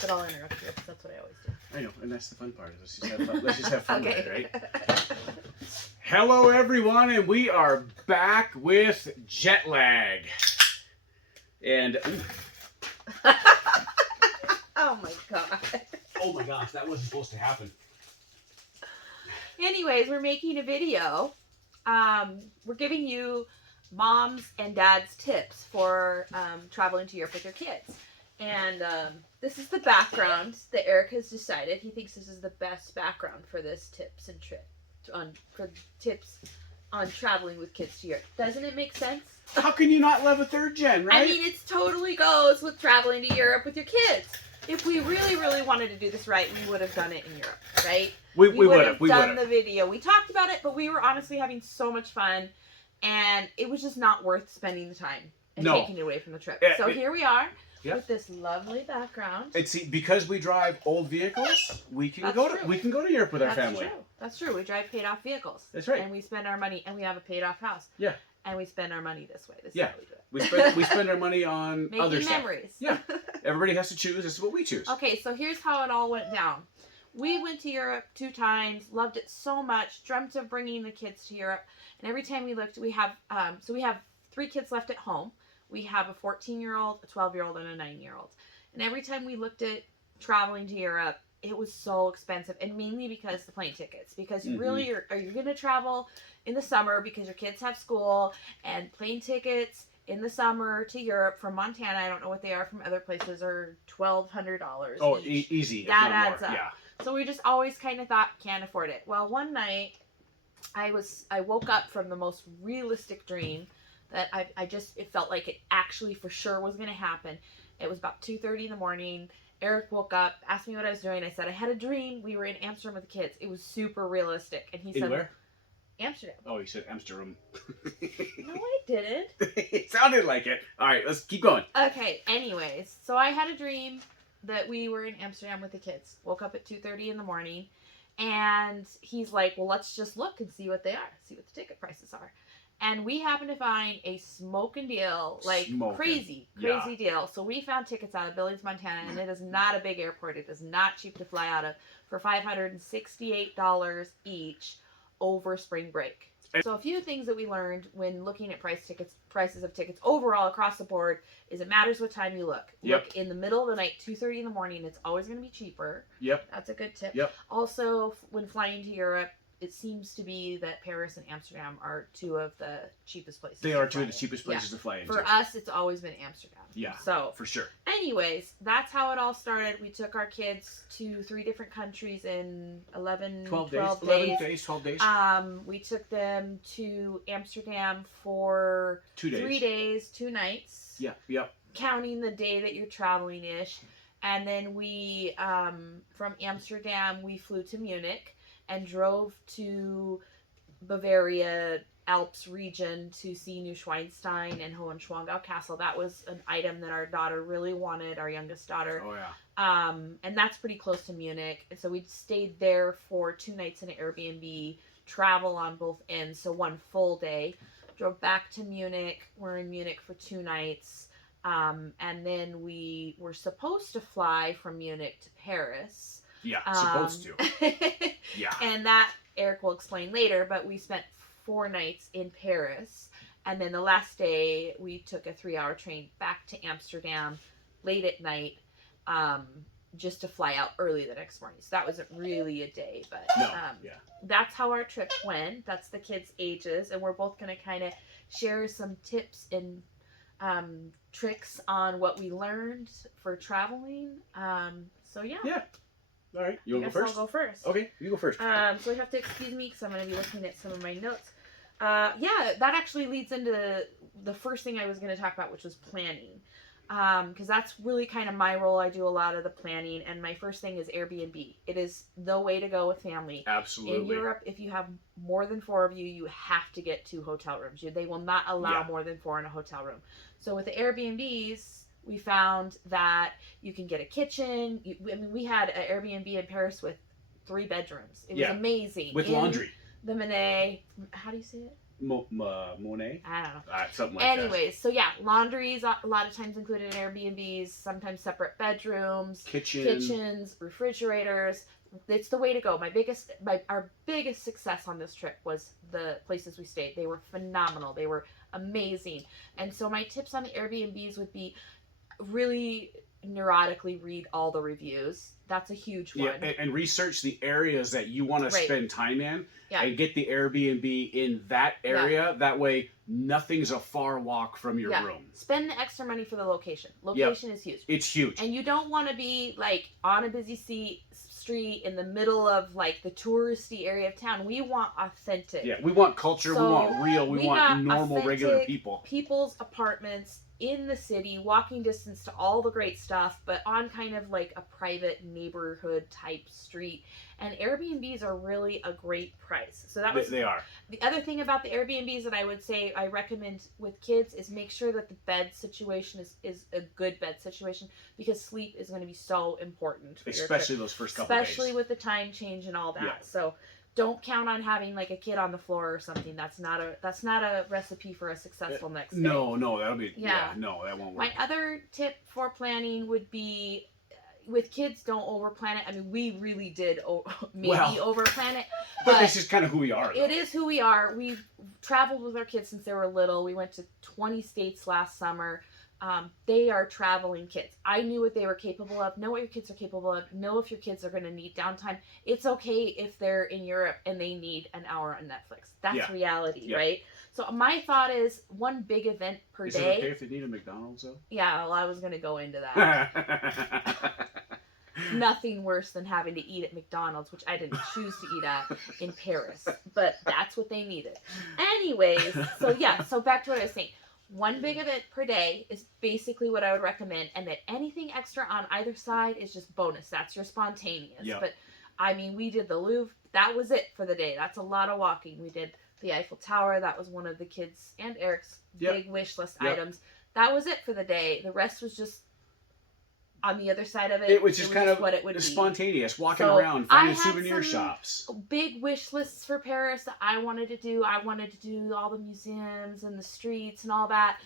But I'll interrupt you because that's what I always do. I know, and that's the fun part. Let's just have fun. Let's just have fun with Okay. it, right? Hello, everyone, and we are back with jet lag. And Oh my god. oh my gosh, that wasn't supposed to happen. Anyways, we're making a video. We're giving you moms and dads tips for traveling to Europe with your kids. And this is the background that Eric has decided. He thinks this is the best background for this tips on traveling with kids to Europe. Doesn't it make sense? How can you not love a third gen, right? I mean, it totally goes with traveling to Europe with your kids. If we really, really wanted to do this right, we would have done it in Europe, right? we would have. We would done have. the video. We talked about it, but we were honestly having so much fun, and it was just not worth spending the time and No. taking it away from the trip. Yeah, So here we are yeah. with this lovely background. And see, because we drive old vehicles, we can That's go true. to Europe with our family. True. That's true. We drive paid off vehicles. That's right. And we spend our money, and we have a paid off house. Yeah. And we spend our money this way. This Yeah. is how we do it. We spend our money on Making other stuff. memories. Yeah. Everybody has to choose. This is what we choose. Okay, so here's how it all went down. We went to Europe 2 times, loved it so much, dreamt of bringing the kids to Europe. And every time we looked, we have 3 kids left at home. We have a 14-year-old, a 12-year-old, and a 9-year-old. And every time we looked at traveling to Europe, it was so expensive, and mainly because the plane tickets. Because really, are you going to travel in the summer because your kids have school, and plane tickets in the summer to Europe from Montana, I don't know what they are from other places, are $1,200 Oh, each. easy. if That not adds more. up. Yeah. So we just always kind of thought, can't afford it. Well, one night, I woke up from the most realistic dream that it felt like it actually for sure was going to happen. It was about 2:30 in the morning. Eric woke up, asked me what I was doing. I said, I had a dream. We were in Amsterdam with the kids. It was super realistic. And he said, where? Amsterdam. Oh, you said Amsterdam. No, I didn't. It sounded like it. All right, let's keep going. Okay, anyways. So I had a dream that we were in Amsterdam with the kids. Woke up at 2:30 in the morning. And he's like, well, let's just look and see what they are. See what the ticket prices are. And we happened to find a smoking deal, like crazy deal. So we found tickets out of Billings, Montana, and it is not a big airport. It is not cheap to fly out of, for $568 each over spring break. So a few things that we learned when looking at prices of tickets overall across the board is it matters what time you look. Yep. Look in the middle of the night, 2:30 in the morning. It's always going to be cheaper. Yep. That's a good tip. Yep. Also, when flying to Europe, it seems to be that Paris and Amsterdam are 2 of the cheapest places. They are 2 of the cheapest places to fly into. For us, it's always been Amsterdam. Yeah. So, for sure. anyways, that's how it all started. We took our kids to 3 different countries in 12 days. 12 days. We took them to Amsterdam for 2 days. 3 days, 2 nights. Yeah. Yep. Counting the day that you're traveling-ish. And then we, from Amsterdam, we flew to Munich and drove to Bavaria Alps region to see Neuschwanstein and Hohenschwangau Castle. That was an item that our daughter really wanted, our youngest daughter. Oh, yeah. And that's pretty close to Munich. And so we stayed there for 2 nights in an Airbnb, travel on both ends, so 1 full day. Drove back to Munich. We're in Munich for 2 nights. And then we were supposed to fly from Munich to Paris. Yeah, supposed to. Yeah. And that Eric will explain later, but we spent 4 nights in Paris. And then the last day, we took a 3-hour train back to Amsterdam late at night just to fly out early the next morning. So that wasn't really a day, but No, yeah. That's how our trip went. That's the kids' ages. And we're both going to kind of share some tips and tricks on what we learned for traveling. So, yeah. Yeah. All right. You want to go first? I'll go first. Okay, you go first. So you have to excuse me because I'm going to be looking at some of my notes. Yeah, that actually leads into the first thing I was going to talk about, which was planning. Because that's really kind of my role. I do a lot of the planning, and my first thing is Airbnb. It is the way to go with family. Absolutely. In Europe, if you have more than 4 of you, you have to get 2 hotel rooms. They will not allow more than 4 in a hotel room. So with the Airbnbs, we found that you can get a kitchen. We had an Airbnb in Paris with 3 bedrooms. It was amazing. With laundry. The Manet, how do you say it? Monet? I don't know. Something like that. Anyways, so yeah, laundry is a lot of times included in Airbnbs, sometimes separate bedrooms, kitchens, refrigerators. It's the way to go. Our biggest success on this trip was the places we stayed. They were phenomenal. They were amazing. And so my tips on the Airbnbs would be really neurotically read all the reviews. That's a huge one. Yeah, and research the areas that you want to spend time in, and get the Airbnb in that area. That way, nothing's a far walk from your room. Spend the extra money for the location. Location is huge. It's huge. And you don't want to be like on a busy street in the middle of like the touristy area of town. We want authentic. Yeah, we want culture. So we want real. We want normal, regular people. People's apartments in the city, walking distance to all the great stuff, but on kind of like a private neighborhood type street. And Airbnbs are really a great price. So that was, they are. The other thing about the Airbnbs that I would say I recommend with kids is make sure that the bed situation is a good bed situation, because sleep is going to be so important for especially those first couple days. Especially with the time change and all that. Yeah. So don't count on having like a kid on the floor or something. That's not a recipe for a successful next day. No, that'll be no, that won't work. My other tip for planning would be, with kids, don't over plan it. I mean, we really did over plan it. But this is kind of who we are, though. It is who we are. We've traveled with our kids since they were little. We went to 20 states last summer. They are traveling kids. I knew what they were capable of. Know what your kids are capable of. Know if your kids are going to need downtime. It's okay if they're in Europe and they need an hour on Netflix. That's reality, right? So my thought is one big event per day. Is it okay if they need a McDonald's, though? Yeah, well, I was going to go into that. Nothing worse than having to eat at McDonald's, which I didn't choose to eat at in Paris, but that's what they needed. Anyways, so back to what I was saying. One big event per day is basically what I would recommend, and that anything extra on either side is just bonus. That's your spontaneous. Yep. But I mean, we did the Louvre. That was it for the day. That's a lot of walking. We did the Eiffel Tower. That was one of the kids' and Eric's big wish list items. That was it for the day. The rest was just on the other side of it. It was just kind of what it would spontaneous, walking around, finding souvenir shops. Big wish lists for Paris that I wanted to do. I wanted to do all the museums and the streets and all that.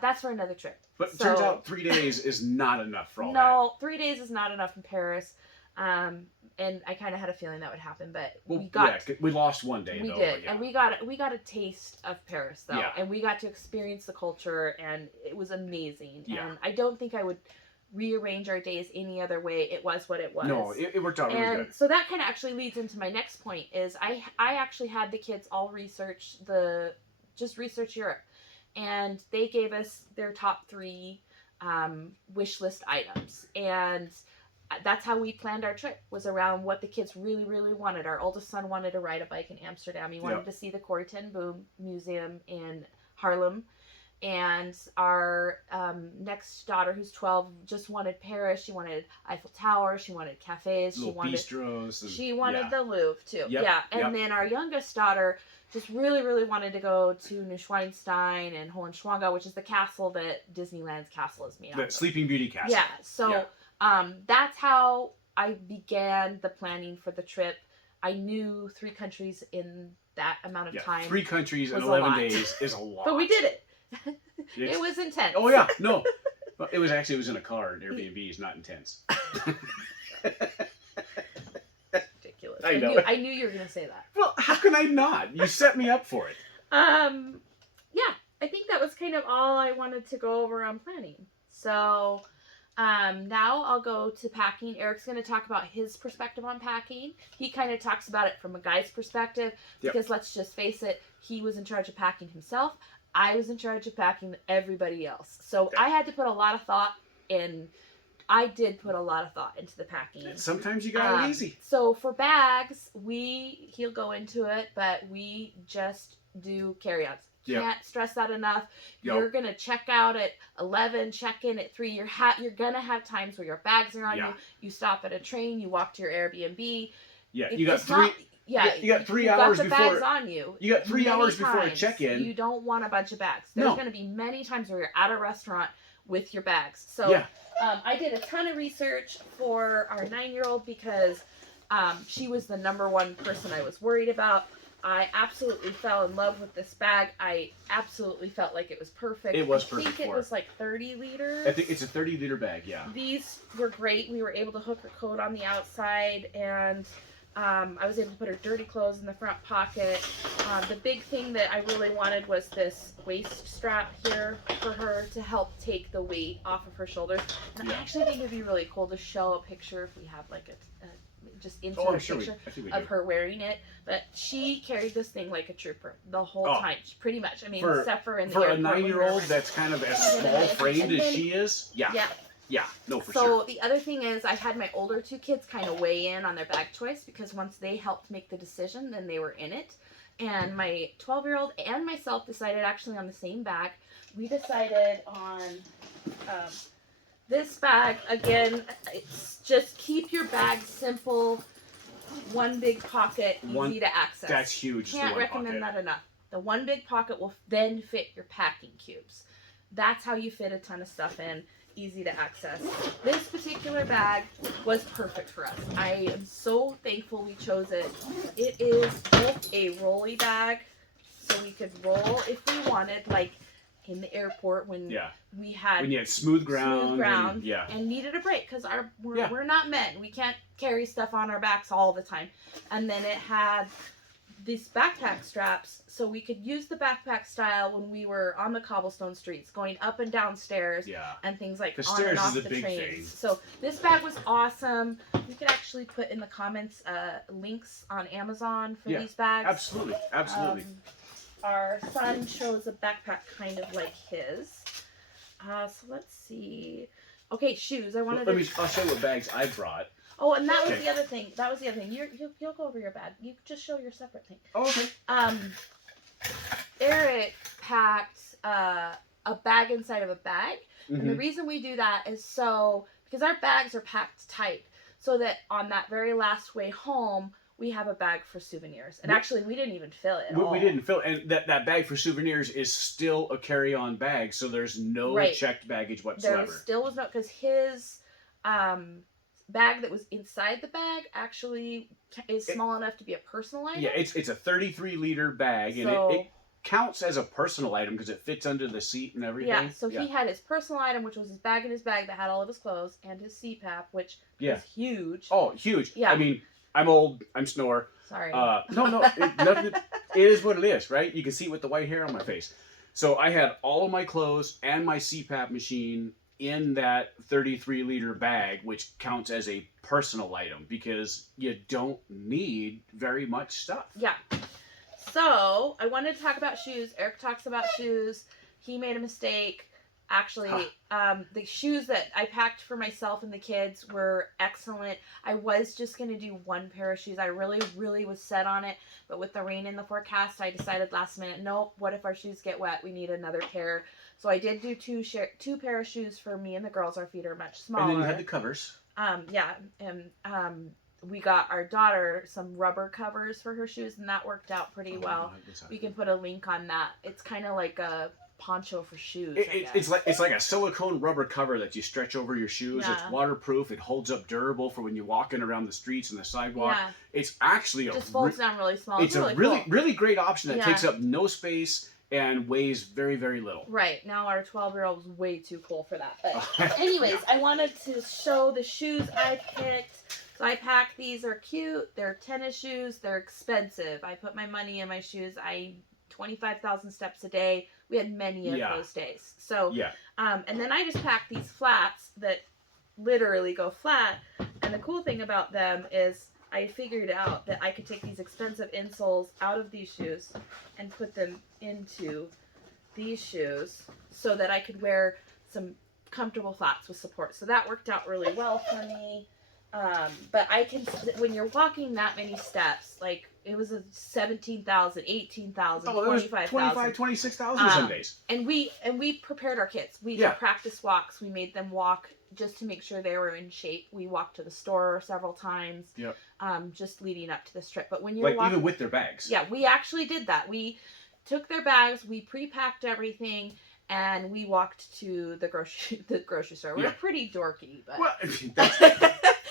That's for another trip. But it turns out 3 days is not enough for all that. No, 3 days is not enough in Paris. And I kind of had a feeling that would happen, but we lost one day. We did, and we got a taste of Paris though, and we got to experience the culture, and it was amazing. And I don't think I would rearrange our days any other way. It was what it was. No, it worked out really good. So that kind of actually leads into my next point. Is I actually had the kids all research Europe, and they gave us their top 3 wish list items, and that's how we planned our trip, was around what the kids really, really wanted. Our oldest son wanted to ride a bike in Amsterdam. He wanted to see the Corrie ten Boom Museum in Haarlem. And our next daughter, who's 12, just wanted Paris. She wanted Eiffel Tower. She wanted cafes. She wanted bistros. She wanted the Louvre too. Yep, And then our youngest daughter just really, really wanted to go to Neuschwanstein and Hohenschwangau, which is the castle that Disneyland's castle is made out of. The Sleeping Beauty castle. Yeah. So that's how I began the planning for the trip. I knew 3 countries in that amount of time. 3 countries in 11 days is a lot. But we did it. It was intense. Oh yeah, no. It was in a car. Airbnb is not intense. That's ridiculous. I know. I knew you were going to say that. Well, how can I not? You set me up for it. Yeah, I think that was kind of all I wanted to go over on planning. So, now I'll go to packing. Eric's going to talk about his perspective on packing. He kind of talks about it from a guy's perspective, because let's just face it, he was in charge of packing himself. I was in charge of packing everybody else. So I had to put a lot of thought in. I did put a lot of thought into the packing. Sometimes you got it easy. So for bags, he'll go into it, but we just do carry-ons. Can't stress that enough. You're going to check out at 11, check in at 3. You're going to have times where your bags are on you. You stop at a train, you walk to your Airbnb. Yeah, you got 3... you got 3 hours before. You got the bags on you. You got 3 hours before a check-in. You don't want a bunch of bags. There's going to be many times where you're at a restaurant with your bags. So I did a ton of research for our 9-year-old, because she was the number one person I was worried about. I absolutely fell in love with this bag. I absolutely felt like it was perfect. It was perfect. I think it was like 30 liters. I think it's a 30-liter bag, yeah. These were great. We were able to hook her coat on the outside, and I was able to put her dirty clothes in the front pocket. The big thing that I really wanted was this waist strap here for her to help take the weight off of her shoulders. And I actually think it would be really cool to show a picture if we have like a just insert a picture of her wearing it. But she carried this thing like a trooper the whole time, pretty much. I mean, except for in the airport. For a 9-year-old that's kind of as small framed as she is, yeah, no, for sure. So the other thing is I had my older 2 kids kind of weigh in on their bag choice, because once they helped make the decision, then they were in it. And my 12-year-old and myself decided actually on the same bag. We decided on this bag. Again, it's just keep your bag simple, one big pocket, easy to access. That's huge. Can't recommend that enough. The one big pocket will then fit your packing cubes. That's how you fit a ton of stuff in. Easy to access. This particular bag was perfect for us. I am so thankful we chose it. It is both a rolly bag, so we could roll if we wanted, like in the airport when we had smooth ground and needed a break because we're not men. We can't carry stuff on our backs all the time. And then it had these backpack straps, so we could use the backpack style when we were on the cobblestone streets, going up and down stairs, and things like on and off the trains. So this bag was awesome. We could actually put in the comments links on Amazon for these bags. Absolutely. Our son chose a backpack kind of like his. So let's see. Okay, shoes. I'll show you what bags I brought. Oh, and that was the other thing. You'll go over your bag. You just show your separate thing. Oh, okay. Eric packed a bag inside of a bag. Mm-hmm. And the reason we do that is because our bags are packed tight, so that on that very last way home, we have a bag for souvenirs. And actually, we didn't even fill it at all. We didn't fill it. And that bag for souvenirs is still a carry-on bag, so there's no checked baggage whatsoever. There still was no, because his bag that was inside the bag actually is small enough to be a personal item. Yeah, it's a 33-liter bag, and it counts as a personal item because it fits under the seat and everything. Yeah, so he had his personal item, which was his bag in his bag that had all of his clothes, and his CPAP, which is huge. Oh, huge. Yeah. I mean, I'm old. I'm snore. Sorry. No. It is what it is, right? You can see it with the white hair on my face. So I had all of my clothes and my CPAP machine in that 33-liter bag, which counts as a personal item because you don't need very much stuff. Yeah. So I wanted to talk about shoes. Eric talks about shoes. He made a mistake. Actually, the shoes that I packed for myself and the kids were excellent. I was just going to do one pair of shoes. I really, really was set on it. But with the rain in the forecast, I decided last minute, nope, what if our shoes get wet? We need another pair. So I did do two pair of shoes for me and the girls. Our feet are much smaller. And then you had the covers. We got our daughter some rubber covers for her shoes, and that worked out pretty well. We can put a link on that. It's kind of like a poncho for shoes. It's like a silicone rubber cover that you stretch over your shoes. Yeah. It's waterproof. It holds up durable for when you're walking around the streets and the sidewalk. Yeah. It's actually just folds down really small. It's a really great option that takes up no space and weighs very, very little. Right. Now our 12-year-old is way too cool for that. But anyways, I wanted to show the shoes I picked. So I packed these. They're cute. They're tennis shoes. They're expensive. I put my money in my shoes. 25,000 steps a day. We had many of those days. So, and then I just packed these flats that literally go flat. And the cool thing about them is I figured out that I could take these expensive insoles out of these shoes and put them into these shoes so that I could wear some comfortable flats with support. So that worked out really well for me. But when you're walking that many steps, like it was a 17,000, 18,000, 25,000, 26,000 some days. And we prepared our kids. We did practice walks. We made them walk just to make sure they were in shape. We walked to the store several times. Yep. Just leading up to this trip. But when you're walking, even with their bags. Yeah, we actually did that. We took their bags, we pre-packed everything, and we walked to the grocery store. We were pretty dorky, but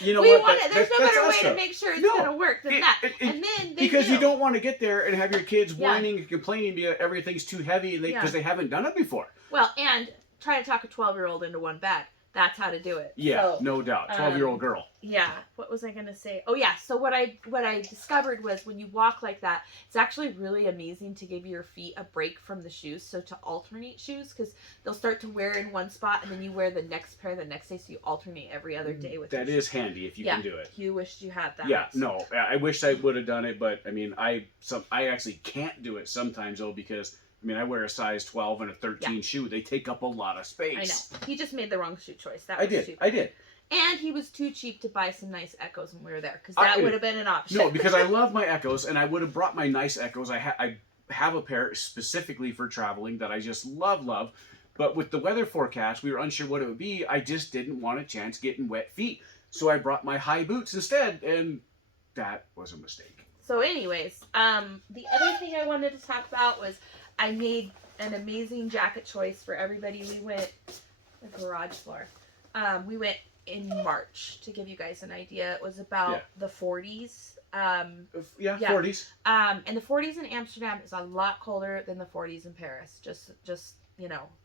you know we what? want it. There's no that's better us, way though. to make sure it's No, gonna work than it- that. it- And then they because do. you don't want to get there and have your kids Yeah. whining and complaining because everything's too heavy because they haven't done it before. Well, and try to talk a 12-year-old into one bag. That's how to do it. Yeah, So, no doubt. 12-year-old girl. yeah. What was I gonna say? Oh yeah. So what I discovered was when you walk like that, it's actually really amazing to give your feet a break from the shoes. So to alternate shoes, because they'll start to wear in one spot and then you wear the next pair the next day, so you alternate every other day with. That your is shoes. handy if you can do it. You wished you had that. Yeah, no, I wish I would have done it, but I mean, I actually can't do it sometimes though because I wear a size 12 and a 13 shoe. They take up a lot of space. I know. He just made the wrong shoe choice. That I was did. stupid. I did. And he was too cheap to buy some nice Echoes when we were there, because that would have been an option. No, because I love my Echoes, and I would have brought my nice Echoes. I have a pair specifically for traveling that I just love. But with the weather forecast, we were unsure what it would be. I just didn't want a chance getting wet feet. So I brought my high boots instead, and that was a mistake. So anyways, the other thing I wanted to talk about was I made an amazing jacket choice for everybody. We went the garage floor. We went in March, to give you guys an idea. It was about the 40s. Yeah, 40s. And the 40s in Amsterdam is a lot colder than the 40s in Paris. Just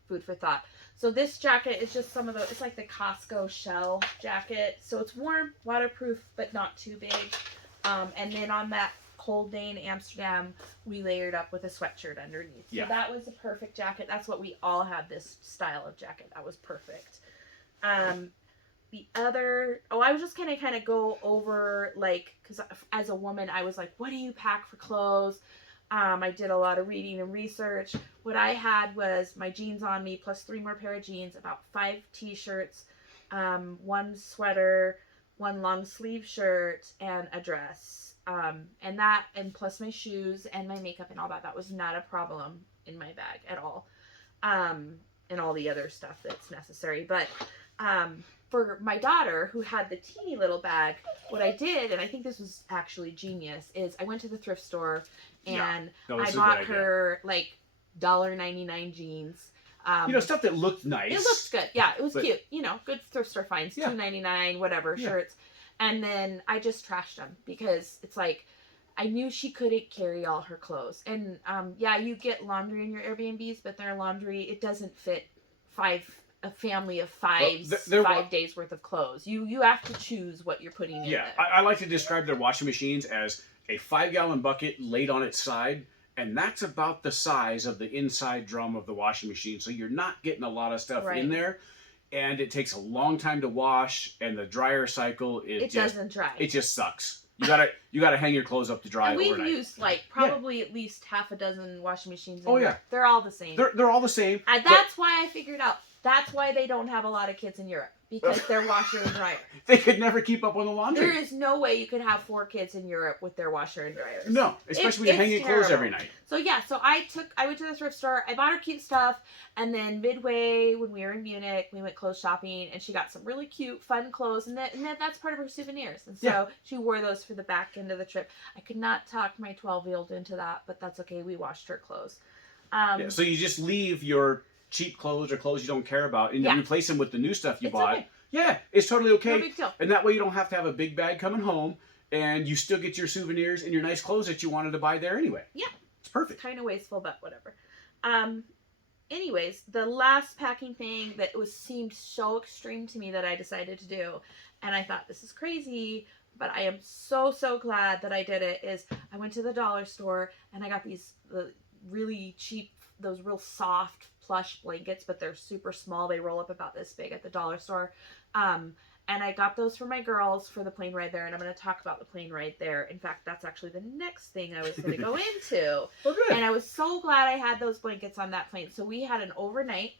food for thought. So this jacket is just it's like the Costco shell jacket. So it's warm, waterproof, but not too big. And then on that cold day in Amsterdam, we layered up with a sweatshirt underneath. So that was a perfect jacket. That's what we all had, this style of jacket. That was perfect. I was just gonna kind of go over, like, because as a woman, I was like, what do you pack for clothes? I did a lot of reading and research. What I had was my jeans on me, plus 3 more pair of jeans, about 5 t-shirts, 1 sweater, 1 long sleeve shirt, and a dress. And plus my shoes and my makeup and all that. That was not a problem in my bag at all. And all the other stuff that's necessary. But for my daughter, who had the teeny little bag, what I did, and I think this was actually genius, is I went to the thrift store and I bought her like $1.99 jeans. Stuff that looked nice. It looked good. Yeah, it was cute. Good thrift store finds, Yeah. $2.99, whatever, shirts. And then I just trashed them because it's like, I knew she couldn't carry all her clothes. And you get laundry in your Airbnbs, but their laundry, it doesn't fit a family of 5 days worth of clothes. You have to choose what you're putting in there. I like to describe their washing machines as a 5-gallon bucket laid on its side, and that's about the size of the inside drum of the washing machine. So you're not getting a lot of stuff in there, and it takes a long time to wash, and the dryer cycle doesn't dry. It just sucks. You gotta hang your clothes up to dry and we've overnight. used probably at least half a dozen washing machines. They're all the same. They're all the same. And that's why I figured out. That's why they don't have a lot of kids in Europe, because they're washer and dryer. They could never keep up on the laundry. There is no way you could have 4 kids in Europe with their washer and dryers. No, especially when you're hanging clothes every night. So I went to the thrift store. I bought her cute stuff, and then midway when we were in Munich, we went clothes shopping, and she got some really cute, fun clothes, and that's part of her souvenirs. And so she wore those for the back end of the trip. I could not talk my 12-year-old into that, but that's okay. We washed her clothes. So you just leave your cheap clothes or clothes you don't care about, and you replace them with the new stuff you bought. Okay. Yeah, it's totally okay. No big deal. And that way you don't have to have a big bag coming home, and you still get your souvenirs and your nice clothes that you wanted to buy there anyway. Yeah. It's perfect. Kind of wasteful, but whatever. Anyways, the last packing thing that seemed so extreme to me that I decided to do, and I thought, this is crazy, but I am so glad that I did it, is I went to the dollar store and I got the really cheap, those real soft plush blankets, but they're super small. They roll up about this big at the dollar store. And I got those for my girls for the plane ride there, and I'm going to talk about the plane ride there. In fact, that's actually the next thing I was going to go into. Oh, good. And I was so glad I had those blankets on that plane. So we had an overnight.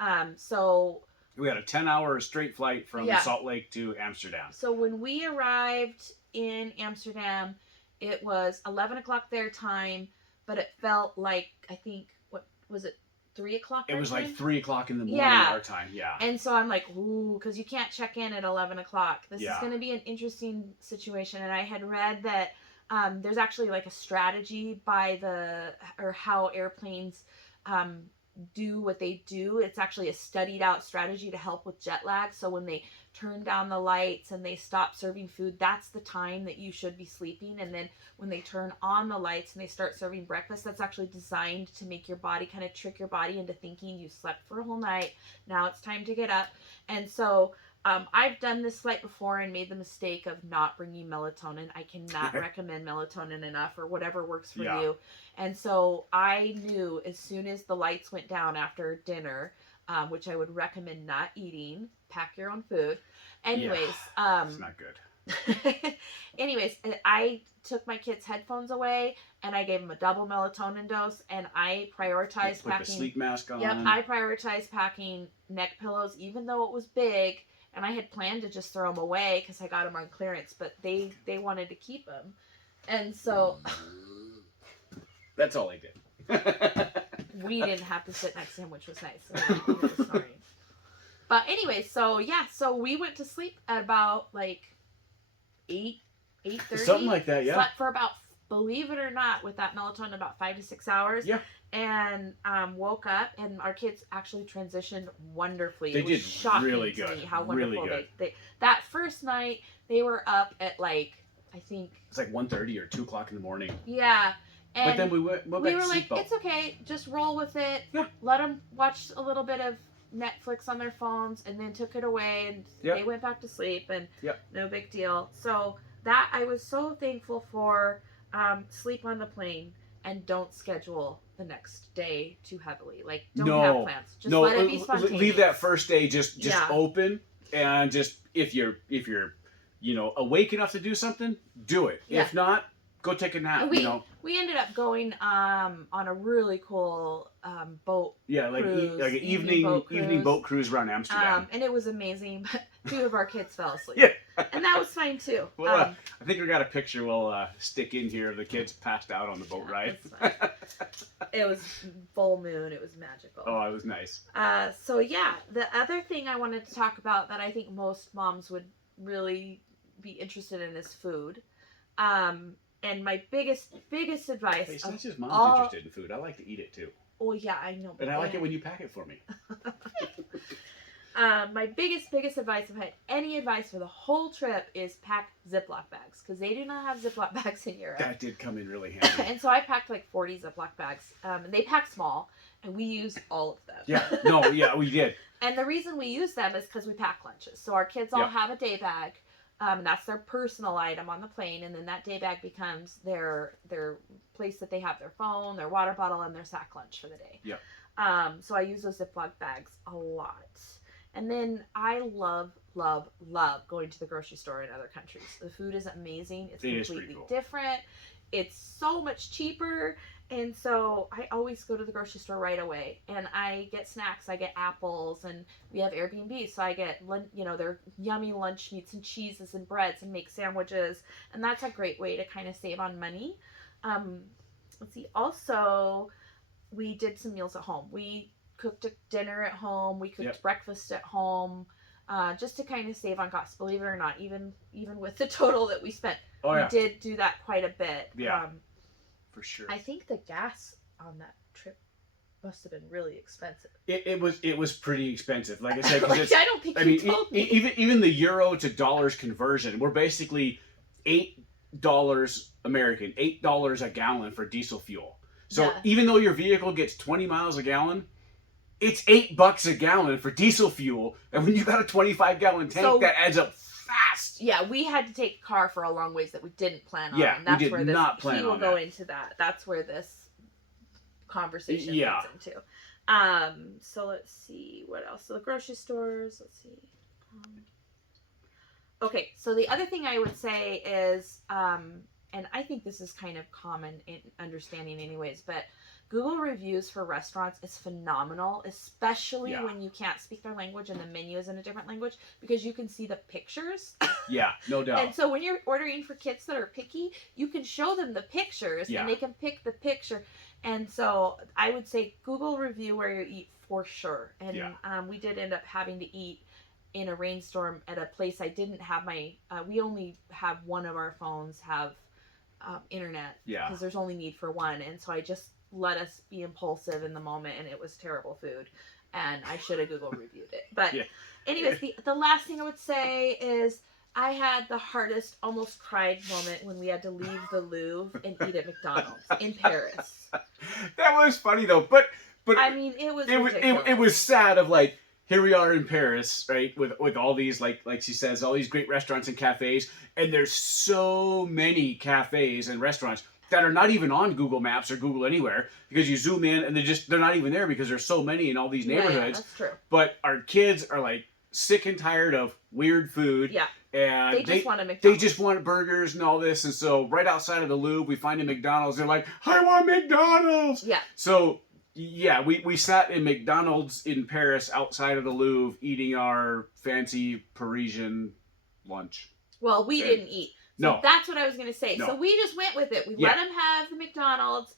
We had a 10-hour straight flight from Salt Lake to Amsterdam. So when we arrived in Amsterdam, it was 11 o'clock their time, but it felt like, I think, what was it, 3 o'clock? It was like 3 o'clock in the morning our time, And so I'm like, ooh, because you can't check in at 11 o'clock. This is going to be an interesting situation. And I had read that there's actually like a strategy how airplanes do what they do. It's actually a studied out strategy to help with jet lag. So when they turn down the lights and they stop serving food, that's the time that you should be sleeping. And then when they turn on the lights and they start serving breakfast, that's actually designed to make your body, kind of trick your body into thinking you slept for a whole night. Now it's time to get up. And so I've done this flight before and made the mistake of not bringing melatonin. I cannot recommend melatonin enough, or whatever works for you. And so I knew as soon as the lights went down after dinner, which I would recommend not eating, pack your own food. Anyways, it's not good. anyways, I took my kids' headphones away and I gave them a double melatonin dose, and I prioritized Put packing the sleep mask on. Yep, I prioritized packing neck pillows, even though it was big, and I had planned to just throw them away because I got them on clearance, but they wanted to keep them, and so that's all I did. we didn't have to sit next to him, which was nice. So he was snoring. But anyway, so we went to sleep at about like 8:30, something like that. Yeah. Slept for about, believe it or not, with that melatonin, about 5 to 6 hours. Yeah. And woke up, and our kids actually transitioned wonderfully. They it was did shocking really to good. me how wonderful Really good. they that first night they were up at like, I think It's like 1:30 or 2 o'clock in the morning. yeah. And But then we went back we to were like, sleep. it's okay, just roll with it. Yeah. Let them watch a little bit of Netflix on their phones, and then took it away, and Yep. they went back to sleep, and Yep. no big deal. So that, I was so thankful for. Sleep on the plane, and don't schedule the next day too heavily. Like, don't have plans. Just let it be spontaneous. Leave that first day just Yeah. open, and just if you're awake enough to do something, do it. Yeah. If not, go take a nap. We ended up going on a really cool boat. Yeah, like cruise, like an evening boat cruise around Amsterdam. And it was amazing, but 2 of our kids fell asleep. Yeah. And that was fine too. Well, I think we got a picture we'll stick in here of the kids passed out on the boat ride. That's fine. It was full moon. It was magical. Oh, it was nice. So yeah, the other thing I wanted to talk about that I think most moms would really be interested in is food. And my biggest advice. It's not just mom's interested in food. I like to eat it too. Oh yeah, I know. And I like it when you pack it for me. My biggest advice, if I had any advice for the whole trip, is pack Ziploc bags, because they do not have Ziploc bags in Europe. That did come in really handy. And so I packed like 40 Ziploc bags. And they pack small, and we used all of them. Yeah, we did. And the reason we use them is because we pack lunches. So our kids all have a day bag. And that's their personal item on the plane, and then that day bag becomes their place that they have their phone, their water bottle, and their sack lunch for the day. Yep. So I use those Ziploc bags a lot. And then I love going to the grocery store in other countries. The food is amazing. It's completely cool. different. It's so much cheaper. And so I always go to the grocery store right away, and I get snacks. I get apples, and we have Airbnb, so I get, their yummy lunch meats and cheeses and breads, and make sandwiches, and that's a great way to kind of save on money. Let's see. Also, we did some meals at home. We cooked a dinner at home. We cooked breakfast at home, just to kind of save on costs. Believe it or not, even with the total that we spent, we did do that quite a bit. Yeah. For sure. I think the gas on that trip must have been really expensive. It was pretty expensive. Like I said, because I don't think you told me. Even the euro to dollars conversion, we're basically $8 American, $8 a gallon for diesel fuel. So even though your vehicle gets 20 miles a gallon, it's $8 a gallon for diesel fuel, and when you got a 25-gallon tank, that adds up fast. Yeah, we had to take a car for a long ways that we didn't plan on. Yeah, and that's we did where this, not plan he will on go that. into that. That's where this conversation Yeah. leads into. So let's see what else. So the grocery stores. Let's see. Okay, so the other thing I would say is, and I think this is kind of common in understanding anyways, but Google reviews for restaurants is phenomenal, especially when you can't speak their language and the menu is in a different language, because you can see the pictures. Yeah, no doubt. And so when you're ordering for kids that are picky, you can show them the pictures and they can pick the picture. And so I would say Google review where you eat for sure. And we did end up having to eat in a rainstorm at a place I didn't have my, we only have one of our phones have internet, because there's only need for one. And so I just let us be impulsive in the moment, and it was terrible food. and I should have Google reviewed it. But Yeah. anyways, the last thing I would say is I had the hardest, almost cried moment when we had to leave the Louvre and eat at McDonald's in Paris. That was funny though, but I mean, it was it was sad of like, here we are in Paris, right, with all these like she says, all these great restaurants and cafes, and there's so many cafes and restaurants that are not even on Google Maps or Google Anywhere, because you zoom in and they're not even there because there's so many in all these neighborhoods. Yeah, that's true. But our kids are like sick and tired of weird food. Yeah. And they just want a McDonald's. They just want burgers and all this, and so right outside of the Louvre, we find a McDonald's. They're like, I want McDonald's. Yeah. So yeah, we sat in McDonald's in Paris outside of the Louvre eating our fancy Parisian lunch. Well, we didn't eat. So No. that's what I was going to say. No. So we just went with it. We Yeah. let them have the McDonald's,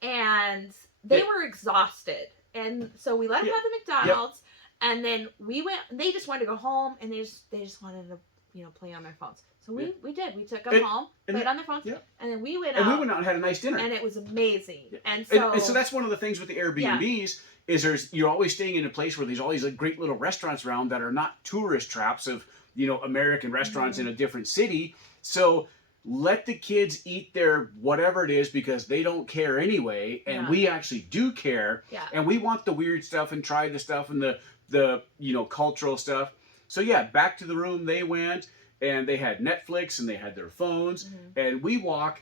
and they Yeah. were exhausted. And so we let them Yeah. have the McDonald's, and then we went. They just wanted to go home, and they just wanted to play on their phones. So we did. We took them home, played on their phones, yeah. and then we went And out. we went out and had a nice dinner. And it was amazing. Yeah. And And so so that's one of the things with the Airbnbs is you're always staying in a place where there's all these like great little restaurants around that are not tourist traps of American restaurants in a different city. So let the kids eat their whatever it is because they don't care anyway, and Yeah. we actually do care, Yeah. and we want the weird stuff and try the stuff and the cultural stuff. So yeah, back to the room they went, and they had Netflix and they had their phones, and we walk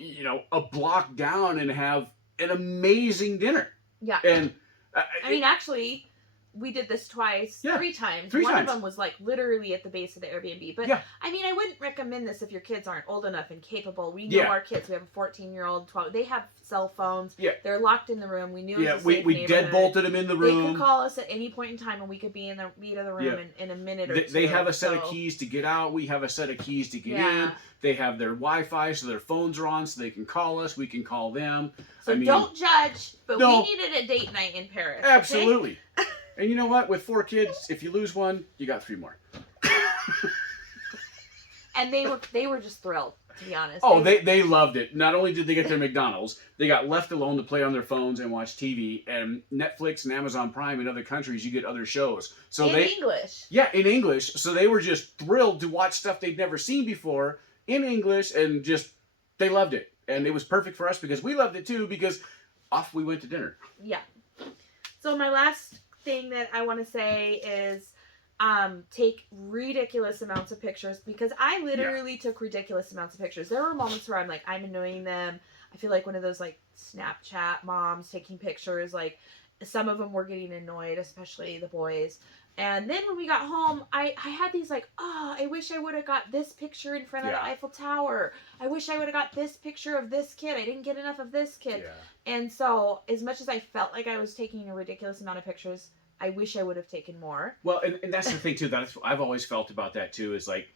a block down and have an amazing dinner. Yeah. And I mean, actually, we did this twice, Yeah, 3 times. three One times. of them was like literally at the base of the Airbnb. But Yeah. I mean, I wouldn't recommend this if your kids aren't old enough and capable. We know Yeah. our kids. We have a 14-year-old, 12. They have cell phones. Yeah. They're locked in the room. We knew it yeah, was a we safe we neighborhood. deadbolted them in the They room. could call us at any point in time, and we could be in the meet of the room Yeah. in a minute or They two. have a set of So, keys to get out. We have a set of keys to get in. Yeah. They have their Wi-Fi, so their phones are on, so they can call us. We can call them. So I mean, don't judge, but No. we needed a date night in Paris. okay? Absolutely. And you know what? With 4 kids, if you lose one, you got 3 more. And they were just thrilled, to be honest. Oh, they loved it. Not only did they get their McDonald's, they got left alone to play on their phones and watch TV. And Netflix and Amazon Prime in other countries, you get other shows. So in English. Yeah, in English. So they were just thrilled to watch stuff they'd never seen before in English, and just they loved it. And it was perfect for us because we loved it too, because off we went to dinner. Yeah. So my last thing that I want to say is take ridiculous amounts of pictures, because I literally took ridiculous amounts of pictures. There were moments where I'm like, I'm annoying them. I feel like one of those like Snapchat moms taking pictures. Like some of them were getting annoyed, especially the boys. And then when we got home, I had these like, oh, I wish I would have got this picture in front of the Eiffel Tower. I wish I would have got this picture of this kid. I didn't get enough of this kid. Yeah. And so as much as I felt like I was taking a ridiculous amount of pictures, I wish I would have taken more. Well, and that's the thing too. That's I've always felt about that too. Is like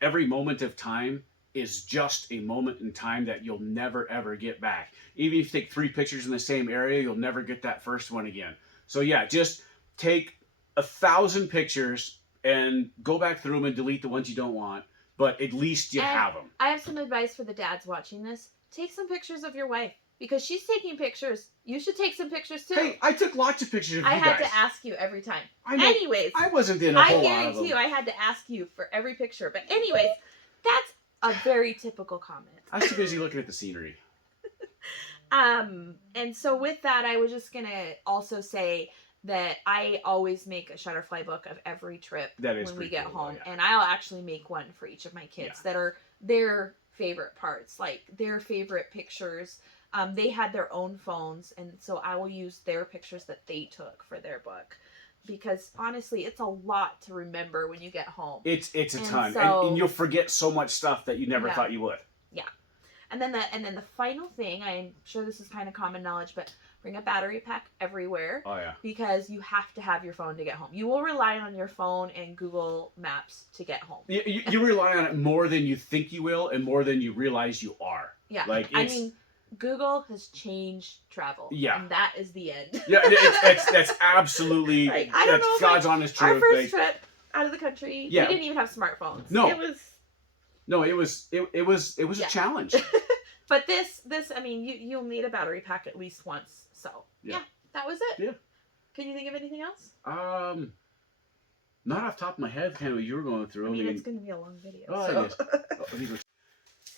every moment of time is just a moment in time that you'll never ever get back. Even if you take 3 pictures in the same area, you'll never get that first one again. So yeah, just take 1,000 pictures and go back through them and delete the ones you don't want. But at least you have them. I have some advice for the dads watching this. Take some pictures of your wife, because she's taking pictures. You should take some pictures too. Hey, I took lots of pictures of I you had guys. to ask you every time. I know. Anyways, I wasn't in a whole lot of guarantee them. you I had to ask you for every picture. But anyways, that's a very typical comment. I was too busy looking at the scenery. And so with that, I was just gonna also say that I always make a Shutterfly book of every trip That is when we pretty get cool, home, yeah. and I'll actually make one for each of my kids that are their favorite parts, like their favorite pictures. They had their own phones, and so I will use their pictures that they took for their book, because honestly, it's a lot to remember when you get home. It's a And ton, so- and you'll forget so much stuff that you never Yeah. thought you would. And then the final thing, I'm sure this is kind of common knowledge, but bring a battery pack everywhere, Oh yeah. because you have to have your phone to get home. You will rely on your phone and Google Maps to get home. You rely on it more than you think you will, and more than you realize you are. Yeah. Like, I it's- mean, Google has changed travel. Yeah. And that is the end. Yeah, that's absolutely Like, I don't that's know if, God's honest truth. Our first Like, trip out of the country, Yeah. we didn't even have smartphones. No. It was... no, it was Yeah. a challenge. But this, I mean, you'll need a battery pack at least once. So, yeah, that was it. Yeah. Can you think of anything else? Not off the top of my head, kind of what you were going through. I mean, it's going to be a long video. Oh, so. it is.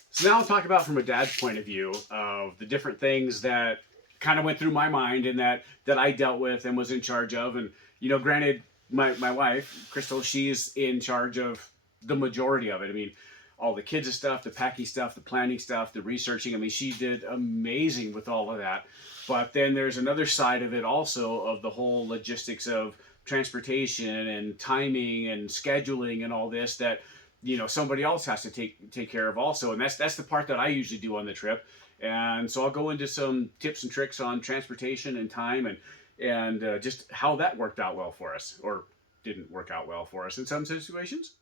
So now I'll talk about from a dad's point of view of the different things that kind of went through my mind and that I dealt with and was in charge of. And, you know, granted, my wife, Crystal, she's in charge of the majority of it. I mean, all the kids' stuff, the packing stuff, the planning stuff, the researching. I mean, she did amazing with all of that. But then there's another side of it also of the whole logistics of transportation and timing and scheduling and all this that, you know, somebody else has to take care of also. And that's the part that I usually do on the trip. And so I'll go into some tips and tricks on transportation and time and just how that worked out well for us or didn't work out well for us in some situations.